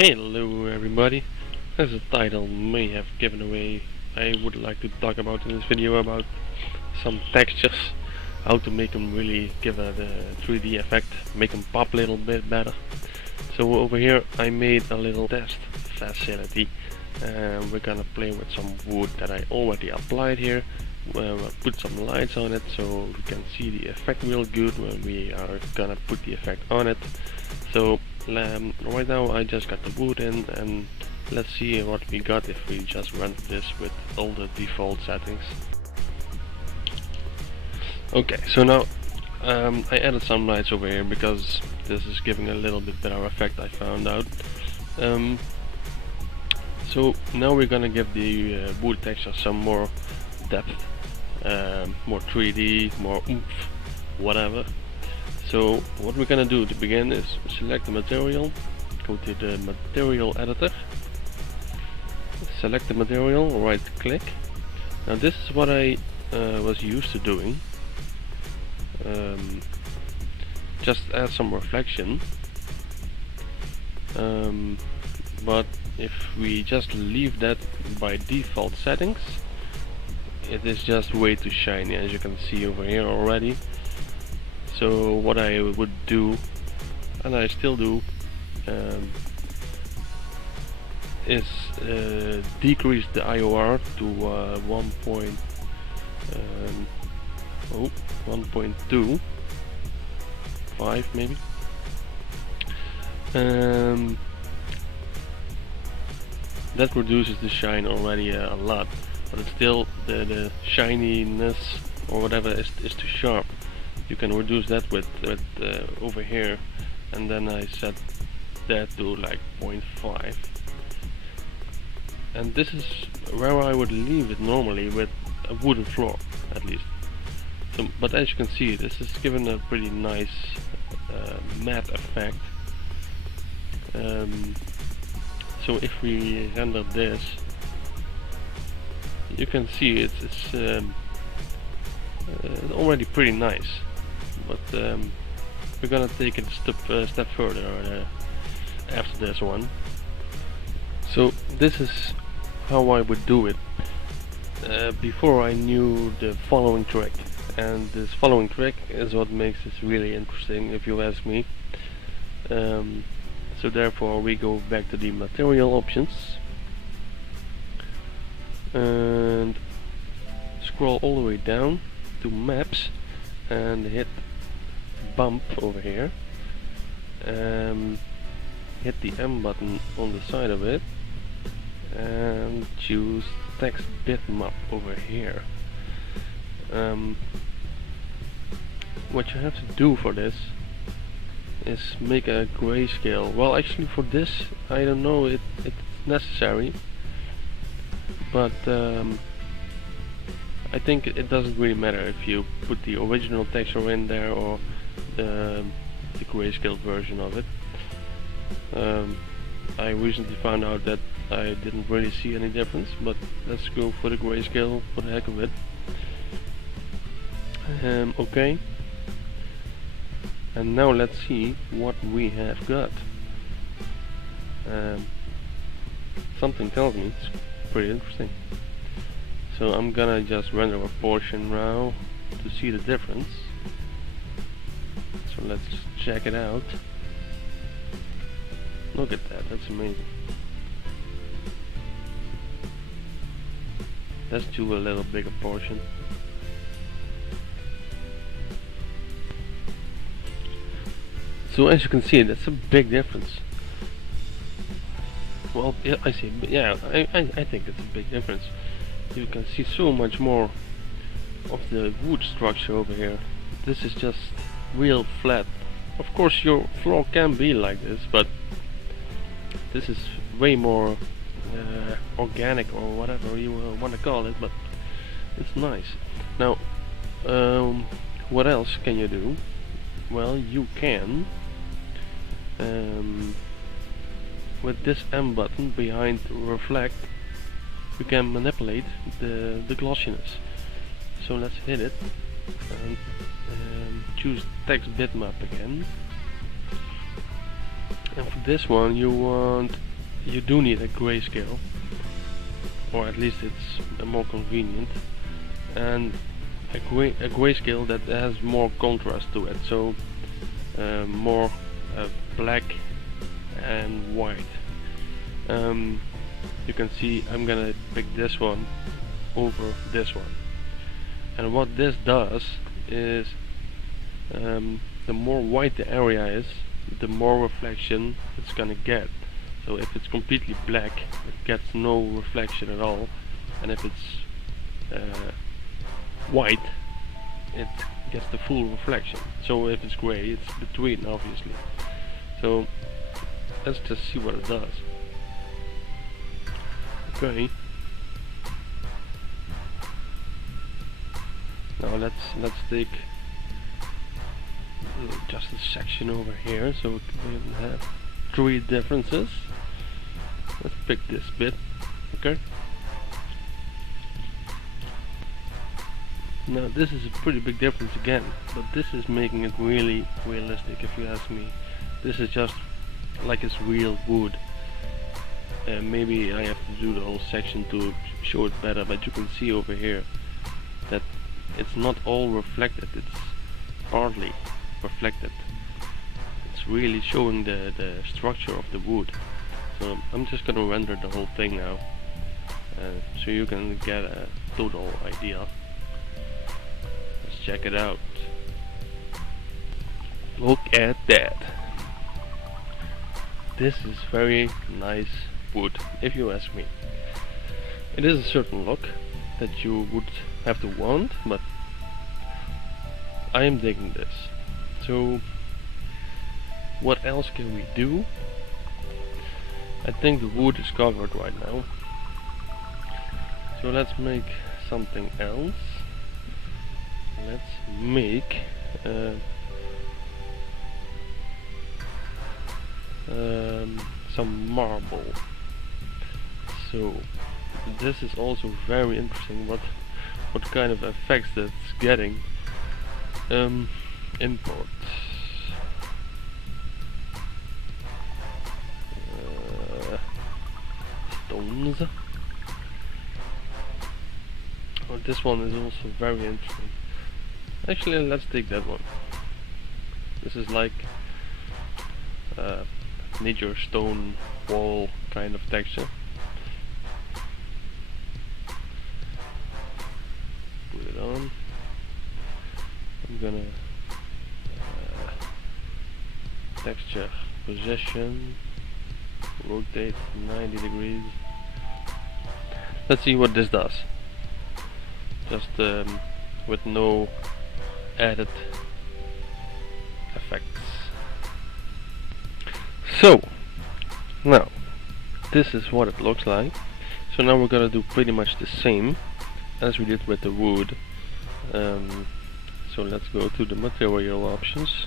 Hello everybody. As the title may have given away, I would like to talk about in this video about some textures, how to make them really give a 3D effect, make them pop a little bit better. So over here I made a little test facility. We're gonna play with some wood that I already applied here. I'll put some lights on it so we can see the effect real good when we are gonna put the effect on it. So right now I just got the wood in, and let's see what we got if we just run this with all the default settings. Okay, so now I added some lights over here because this is giving a little bit better effect, I found out. So now we're gonna give the wood texture some more depth, more 3D, more oomph, whatever. So what we're gonna do to begin is select the material, go to the material editor, select the material, right click. Now this is what I was used to doing. Just add some reflection, but if we just leave that by default settings, it is just way too shiny, as you can see over here already. So what I would do, and I still do, is decrease the IOR to 1.25 maybe. That reduces the shine already a lot, but it's still the shininess or whatever is too sharp. You can reduce that with over here, and then I set that to like 0.5, and this is where I would leave it normally with a wooden floor at least. So, but as you can see, this is given a pretty nice matte effect. So if we render this, you can see it's already pretty nice. But we're gonna take it a step further after this one. So this is how I would do it before I knew the following trick, and this following trick is what makes this really interesting, if you ask me. So therefore we go back to the material options and scroll all the way down to maps and hit bump over here, hit the M button on the side of it and choose text bitmap over here. What you have to do for this is make a grayscale. Well, actually for this I don't know it's necessary, but I think it doesn't really matter if you put the original texture in there or the grayscale version of it. I recently found out that I didn't really see any difference, but let's go for the grayscale for the heck of it. Okay, and now let's see what we have got. Something tells me it's pretty interesting. So I'm gonna just render a portion now to see the difference. So let's check it out. Look at that, that's amazing. Let's do a little bigger portion. So as you can see, that's a big difference. Well, yeah, I see. Yeah, I think it's a big difference. You can see so much more of the wood structure over here. This is just real flat. Of course your floor can be like this, but this is way more organic, or whatever you want to call it, but it's nice. Now what else can you do? Well, you can with this M button behind reflect, we can manipulate the glossiness. So let's hit it and choose text bitmap again, And for this one you do need a grayscale, or at least it's more convenient, and a grayscale that has more contrast to it, so more black and white. You can see I'm gonna pick this one over this one, and what this does is the more white the area is, the more reflection it's gonna get. So if it's completely black, it gets no reflection at all, and if it's white, it gets the full reflection. So if it's gray, it's between, obviously. So let's just see what it does. Okay. Now let's take just a section over here, so we can have 3 differences. Let's pick this bit. Okay. Now this is a pretty big difference again, but this is making it really realistic, if you ask me. This is just like it's real wood. Maybe I have to do the whole section to show it better, but you can see over here that it's not all reflected, it's partly reflected. It's really showing the structure of the wood. So I'm just gonna render the whole thing now, so you can get a total idea. Let's check it out. Look at that. This is very nice wood, if you ask me. It is a certain look that you would have to want, but I am digging this. So what else can we do? I think the wood is covered right now, so let's make something else. Let's make some marble. So this is also very interesting, what kind of effects that's getting. Import stones. Oh, this one is also very interesting. Actually, let's take that one. This is like nature stone wall kind of texture. Put it on. I'm gonna texture position, rotate 90 degrees. Let's see what this does. Just with no added effects. So now this is what it looks like. So now we're gonna do pretty much the same as we did with the wood. So let's go to the material options.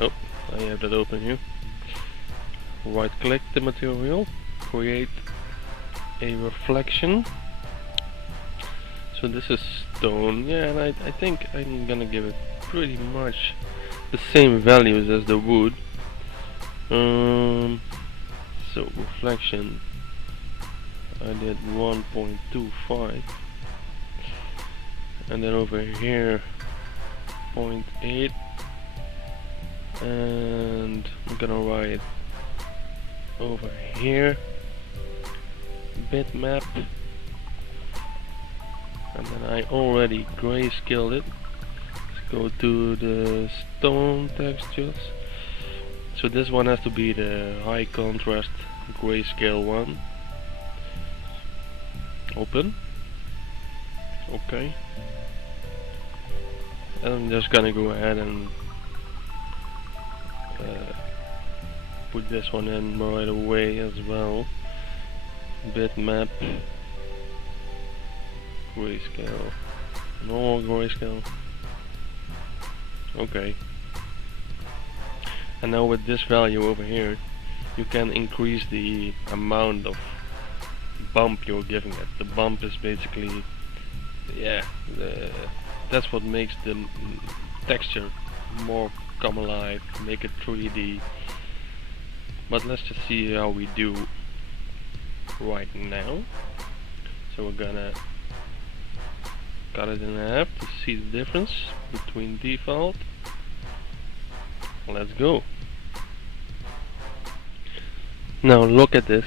Oh, I have that open here. Right click the material, create a reflection. So this is stone, yeah, and I think I'm gonna give it pretty much the same values as the wood. So reflection, I did 1.25, and then over here 0.8, and I'm gonna write over here bitmap, and then I already grayscaled it. Let's go to the stone textures. So this one has to be the high contrast grayscale one. Open. Okay. And I'm just gonna go ahead and put this one in right away as well. Bitmap, grayscale, normal grayscale. Okay. And now with this value over here, you can increase the amount of bump you're giving it. The bump is basically, yeah, that's what makes the texture more come alive, make it 3D. But let's just see how we do right now. So we're gonna cut it in half to see the difference between default. Let's go. Now look at this.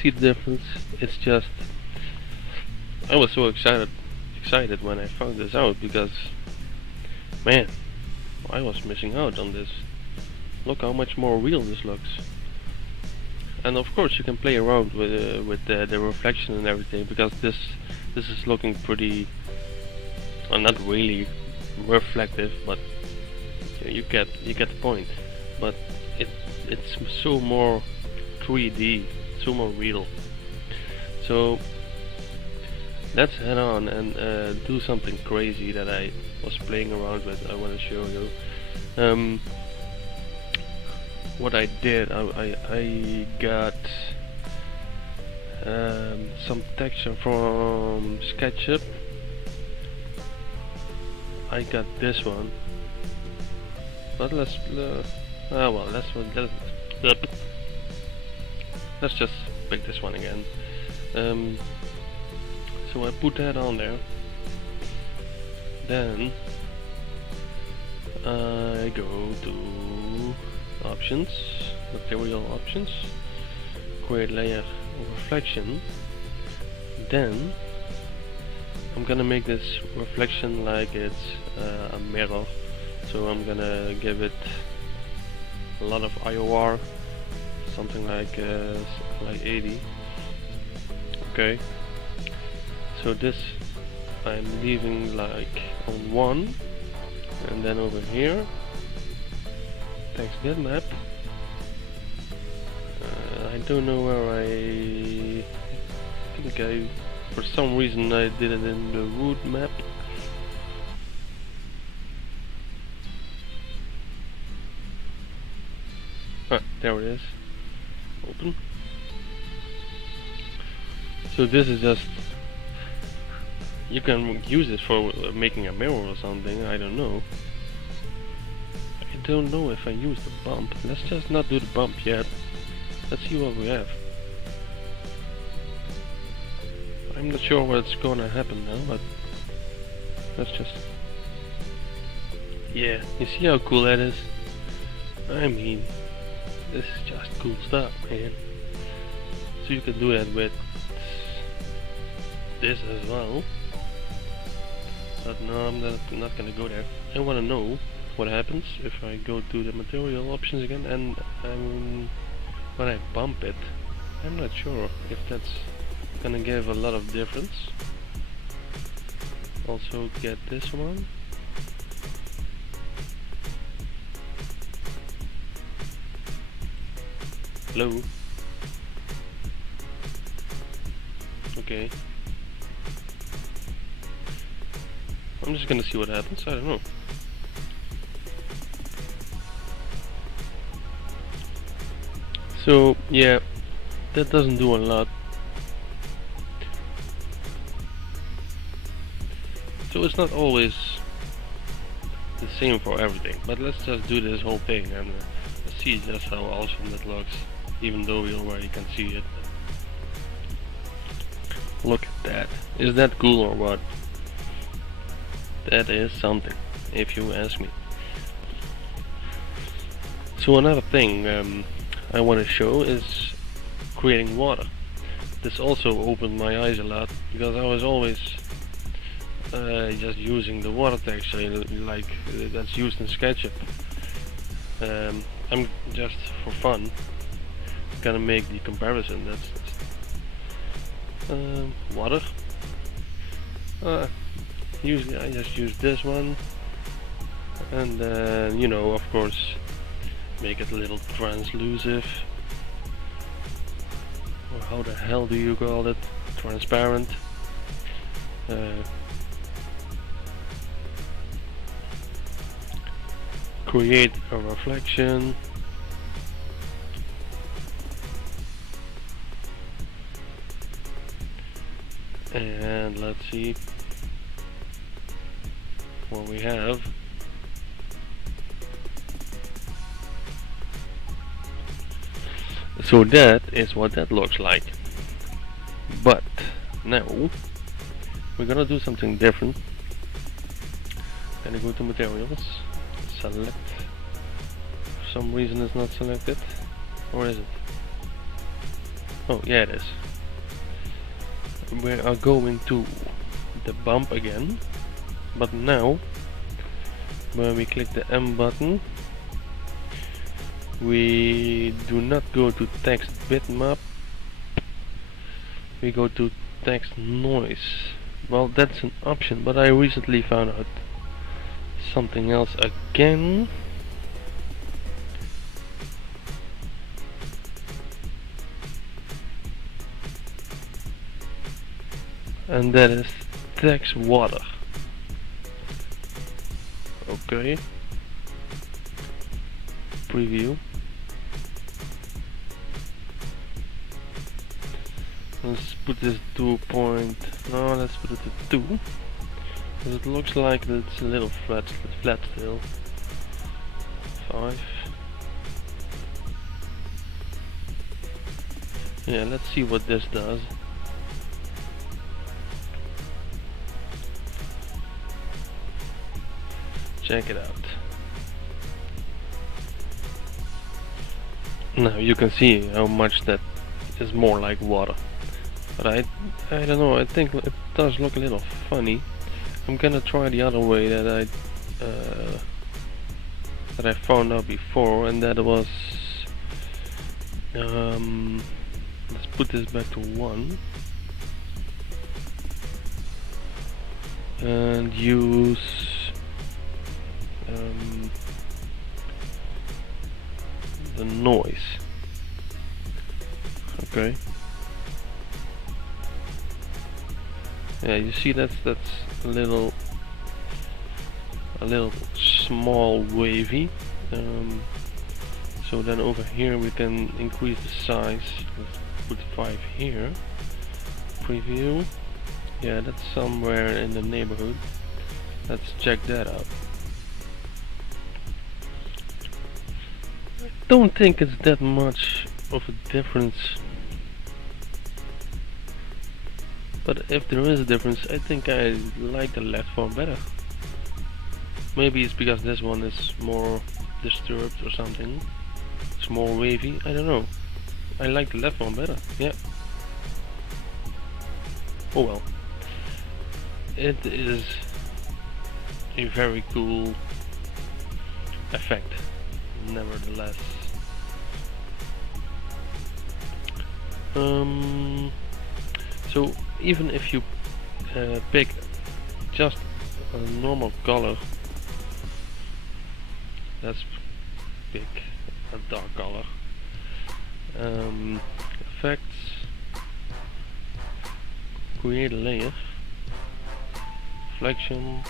See the difference? It's just, I was so excited when I found this out, because man, I was missing out on this. Look how much more real this looks. And of course you can play around with the reflection and everything, because this is looking pretty, well, not really reflective, but you get the point. But it's so more 3D, so more real. So let's head on and do something crazy that I was playing around with. I want to show you. What I did, I got some texture from SKETCHUP. I got this one, but let's just pick this one again. So I put that on there. Then I go to options, material options, create layer of reflection. Then I'm gonna make this reflection like it's a mirror. So I'm gonna give it a lot of IOR, something like 80. Okay. So this I'm leaving like on 1, and then over here text bitmap. I don't know where I think for some reason I did it in the root map. There it is. Open. So this is just, you can use this for making a mirror or something, I don't know. I don't know if I use the bump. Let's just not do the bump yet. Let's see what we have. I'm not sure what's gonna happen now, but let's just... Yeah, you see how cool that is? I mean, this is just cool stuff, man. So you can do that with this as well. But no, I'm not gonna go there. I wanna know what happens if I go to the material options again and when I bump it. I'm not sure if that's gonna give a lot of difference. Also get this one. Hello. Okay. I'm just gonna see what happens, I don't know. So yeah, that doesn't do a lot. So it's not always the same for everything, but let's just do this whole thing and see just how awesome that looks, even though we already can see it. Look at that. Is that cool or what? That is something, if you ask me. So another thing I want to show is creating water. This also opened my eyes a lot, because I was always just using the water texture like that's used in SKETCHUP. I'm just for fun gonna make the comparison. That's water. Usually I just use this one, and then you know, of course, make it a little translucent, or how the hell do you call it? Transparent. Create a reflection. And let's see what we have. So that is what that looks like. But now we're gonna do something different. Gonna go to materials, select. For some reason it's not selected. Or is it? Oh yeah, it is. We are going to the bump again, but now when we click the M button, we do not go to text bitmap, we go to text noise. Well, that's an option, but I recently found out something else again. And that is text water. Okay. Preview. Let's put this to no, let's put it to 2. Because it looks like it's a little flat still. 5. Yeah, let's see what this does. Check it out. Now you can see how much that is more like water. But I don't know, I think it does look a little funny. I'm gonna try the other way that I found out before, and that was let's put this back to 1 and use the noise. Okay. Yeah, you see that's a little small wavy. So then over here we can increase the size. Let's put 5 here. Preview. Yeah, that's somewhere in the neighborhood. Let's check that out. I don't think it's that much of a difference. But if there is a difference, I think I like the left form better. Maybe it's because this one is more disturbed or something. It's more wavy, I don't know. I like the left one better, yeah. Oh well. It is a very cool effect, nevertheless. So even if you pick just a normal color, let's pick a dark color. Effects, create a layer, reflection,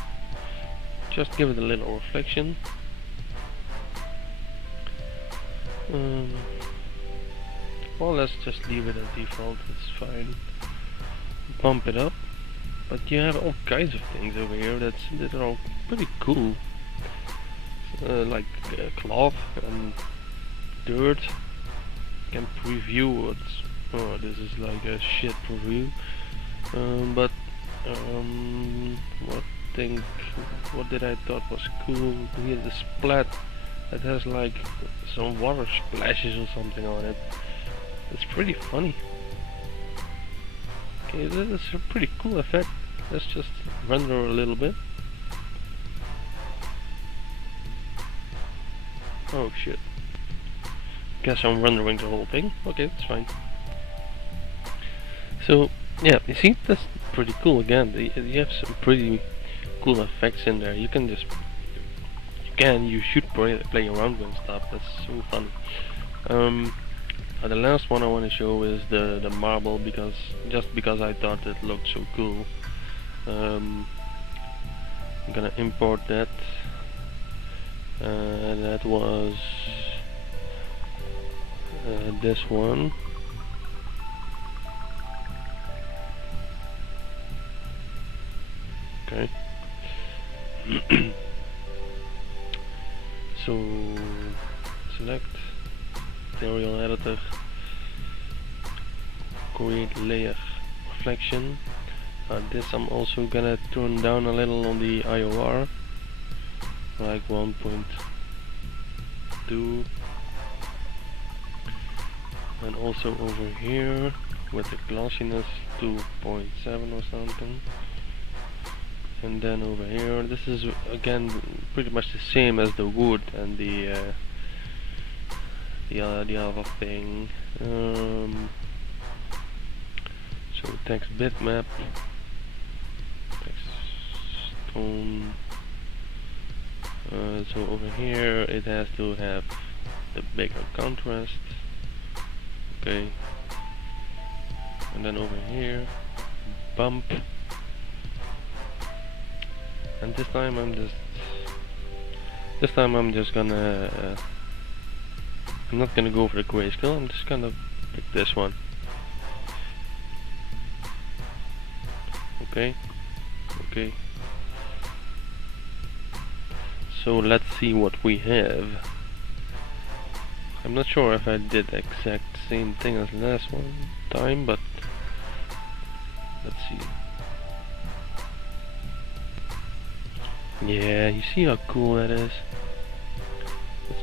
just give it a little reflection. Well, let's just leave it as default, it's fine. Bump it up, but you have all kinds of things over here that are all pretty cool. Like cloth and dirt. You can preview what's. Oh, this is like a shit preview. What did I thought was cool? Here the splat that has like some water splashes or something on it. It's pretty funny. Okay, this is a pretty cool effect. Let's just render a little bit. Oh shit. Guess I'm rendering the whole thing. Okay, that's fine. So, yeah, you see, that's pretty cool again. You have some pretty cool effects in there. You should play around with stuff. That's so fun. The last one I want to show is the marble, because I thought it looked so cool. I'm gonna import that. That was this one. Okay. So select material editor, create layer reflection. This I'm also gonna turn down a little on the IOR, like 1.2, and also over here with the glossiness 2.7 or something. And then over here, this is again pretty much the same as the wood and the other thing. So text bitmap, text tone. So over here it has to have the bigger contrast. Okay. And then over here, bump. And this time I'm just gonna I'm not gonna go for the grayscale. I'm just gonna pick this one. Okay. So let's see what we have. I'm not sure if I did the exact same thing as last time, but let's see. Yeah, you see how cool that is? Let's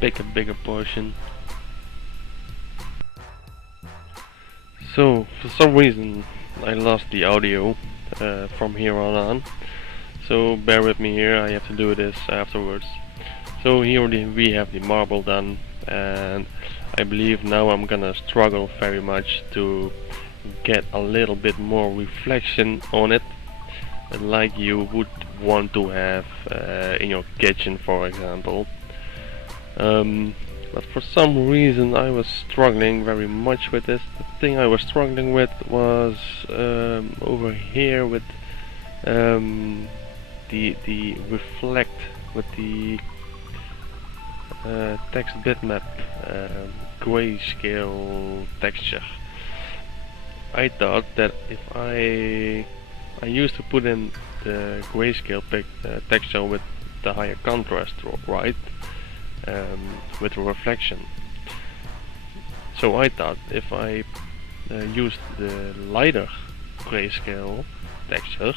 pick a bigger portion. So, for some reason, I lost the audio from here on. So, bear with me here, I have to do this afterwards. So, here we have the marble done, and I believe now I'm gonna struggle very much to get a little bit more reflection on it, like you would want to have in your kitchen, for example. But for some reason I was struggling very much with this. The thing I was struggling with was over here with the reflect with the text bitmap grayscale texture. I thought that if I used to put in the grayscale texture with the higher contrast, right, with the reflection. So I thought if I used the lighter grayscale texture,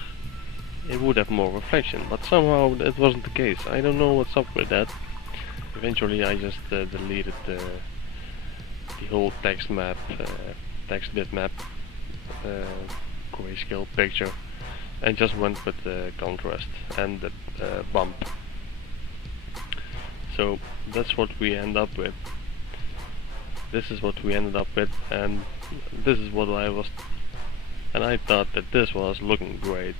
it would have more reflection, but somehow that wasn't the case. I don't know what's up with that. Eventually I just deleted the whole text bitmap grayscale picture and just went with the contrast and the bump. So that's what we end up with. This is what we ended up with, and this is what I was, and I thought that this was looking great.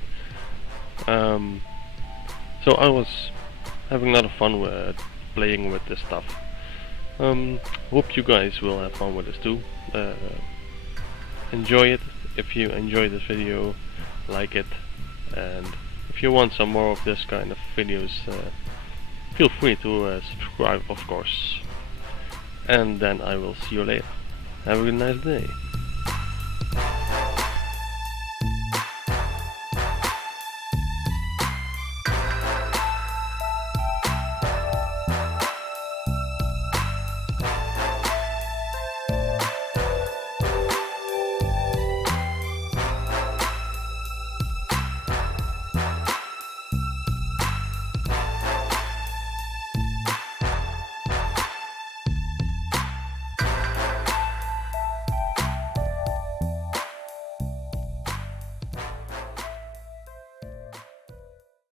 So I was having a lot of fun with playing with this stuff. Hope you guys will have fun with this too. Enjoy it. If you enjoy this video, like it, and if you want some more of this kind of videos, feel free to subscribe, of course. And then I will see you later. Have a nice day.